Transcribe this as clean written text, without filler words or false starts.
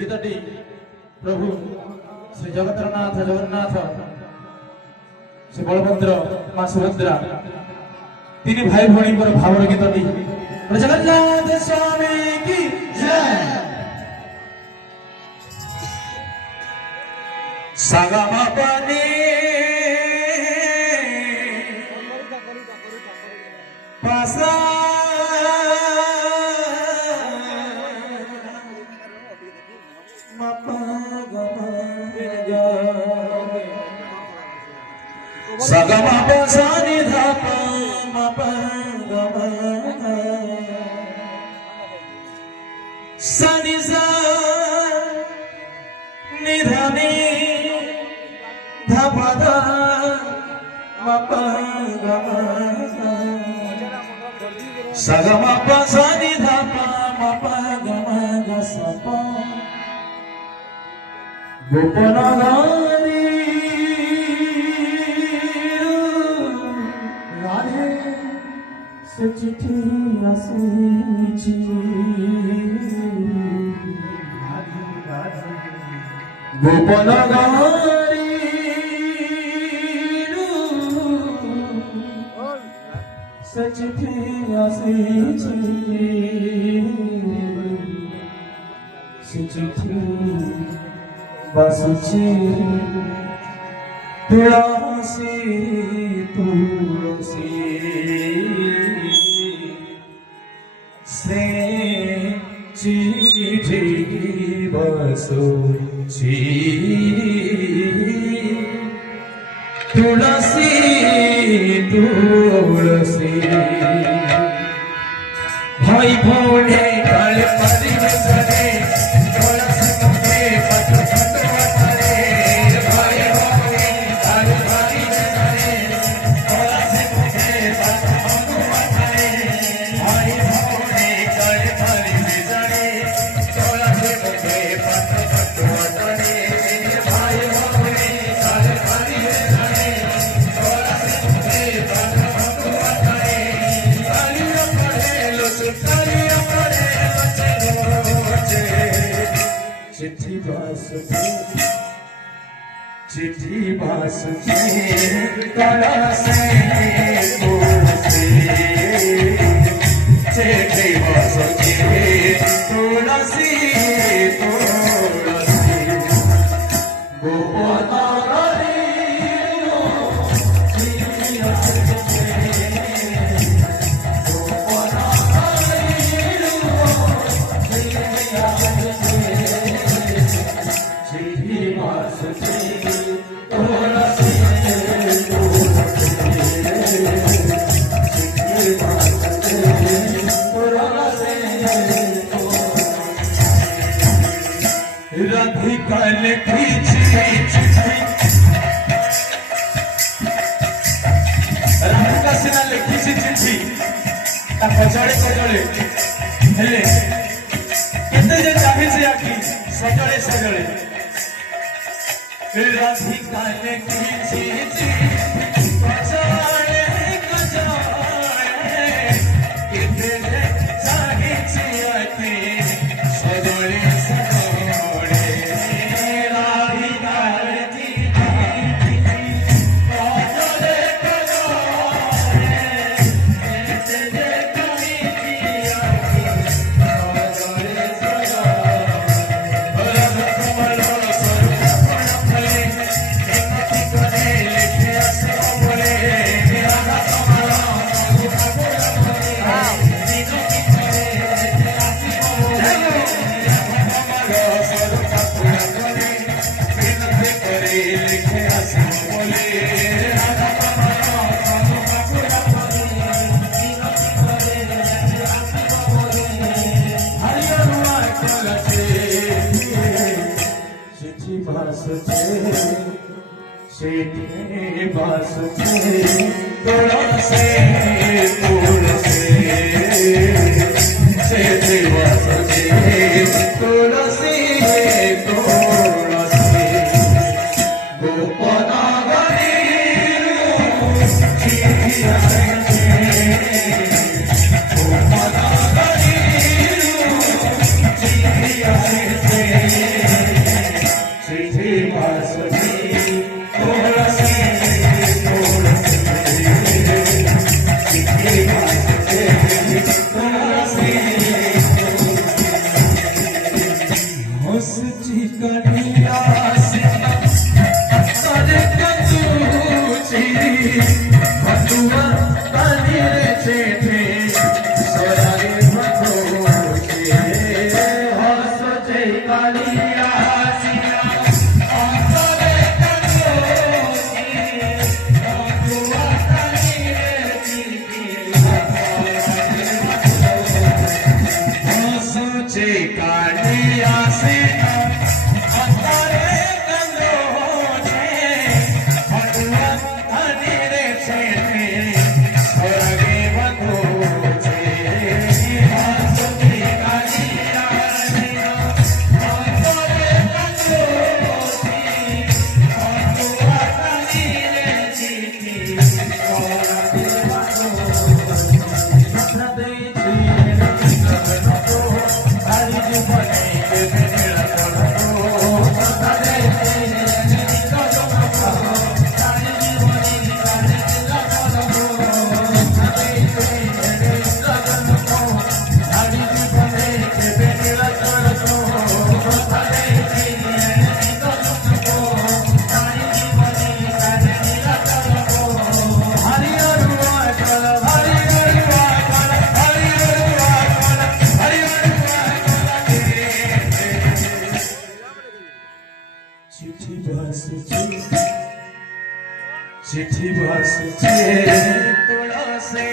गीतटी प्रभु श्री जगतरनाथ जगन्नाथ श्री बलभद्र माँ सुभद्रा तीन भाई भाई भावर गीतटी जगन्नाथ स्वामी की जय। सागमा पानी पासा सागमा पासा निधा पा सनिजा निधनी धपदा सगमा पसा निधा पा गोपन राधे से चिट्ठी आसी गोपन से चिट्ठी आसी से चिट्ठी बसुची तुलसी तुलसी से चिट्ठी बसुची तुलसी तुलसी भाई भोले काल पति करे चिट्ठी बास कला से चिट्ठी बास तुलसी तुलसी गोपन राधिका लिखी चिट्ठी राधिका सिना लिखी चिट्ठी ता खजड़े खजड़े हेले केते जे चाहे से आखी सजड़े सजड़े राधिका लिखी चिट्ठी खजड़े खजड़े केते जे चाहे से आखी सजड़े चिट्ठी बास तुलसी तुलसी चिट्ठी बास तुलसी तुलसी गोपन गोपन कालिया सिया अंतरे कंदोसी दुआ तनी रे सोचे कालिया सिया अंतरे कंदोसी दुआ तनी रे स्वर्गे बंधोचे सोचे कालिया सिया अंतरे कंदोसी दुआ तनी रे स्वर्गे चिट्ठी बस तोड़ा से